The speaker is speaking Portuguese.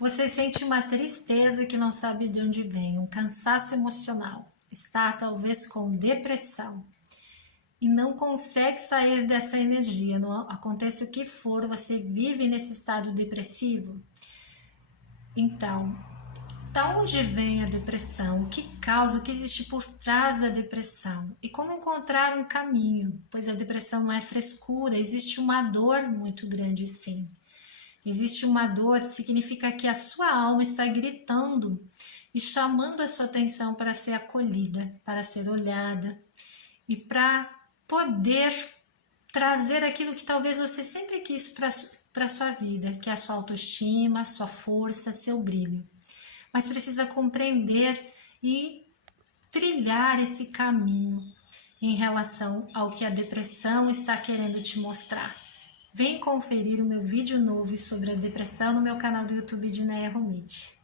Você sente uma tristeza que não sabe de onde vem, um cansaço emocional. Está talvez com depressão e não consegue sair dessa energia. Não acontece o que for, você vive nesse estado depressivo. Então, da onde vem a depressão? O que causa? O que existe por trás da depressão? E como encontrar um caminho? Pois a depressão não é frescura, existe uma dor muito grande, sim. Existe uma dor, significa que a sua alma está gritando e chamando a sua atenção para ser acolhida, para ser olhada e para poder trazer aquilo que talvez você sempre quis para a sua vida, que é a sua autoestima, sua força, seu brilho. Mas precisa compreender e trilhar esse caminho em relação ao que a depressão está querendo te mostrar. Vem conferir o meu vídeo novo sobre a depressão no meu canal do YouTube de Neia Romiti.